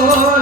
Oh.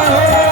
है।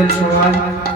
জয় মা মনসা মায়ের আরতি যাচ্ছে আপনারা নেবেন সবাই